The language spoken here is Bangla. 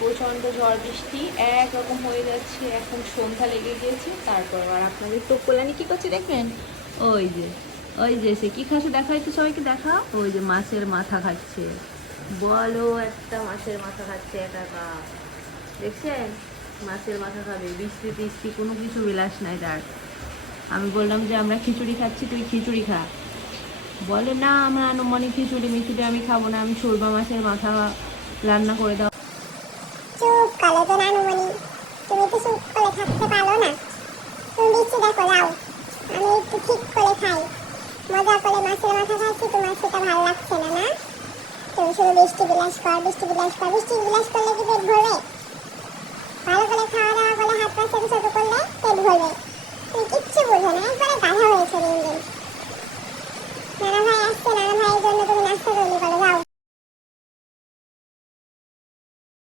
প্রচণ্ড ঝড় বৃষ্টি একরকম হয়ে যাচ্ছে। এখন সন্ধ্যা লেগে গিয়েছে। তারপর আর আপনাদের টোপলানি কি করছে দেখবেন, ওই যে ওই যে সে কি খাচ্ছে দেখাই তো সবাইকে, দেখা, ওই যে মাছের মাথা খাচ্ছে। বলো, একটা মাছের মাথা খাচ্ছে একা একা, দেখছেন? মাছের মাথা খাবে, বৃষ্টি টিষ্টি কোনো কিছু বিলাস নাই তার। আমি বললাম যে আমরা খিচুড়ি খাচ্ছি, তুই খিচুড়ি খা। বলে না, আমার আনুমানিক খিচুড়ি মিচুড়ি আমি খাবো না, আমি সুরমা মাছের মাথা রান্না করে দাও। চুপ করে তো নানুমণি, তুমি তো চুপ করে থাকতে পারো না। তুমি বৃষ্টি দেখো যাও, আমি একটু ঠিক করে খাই। মজা করে মাছের মাথা খাচ্ছি, তোমার সেটা ভালো লাগছে না, না? তুমি শুধু বৃষ্টি বিলাস কর, বৃষ্টি বিলাস কর, বৃষ্টি বিলাস করলে কি পেট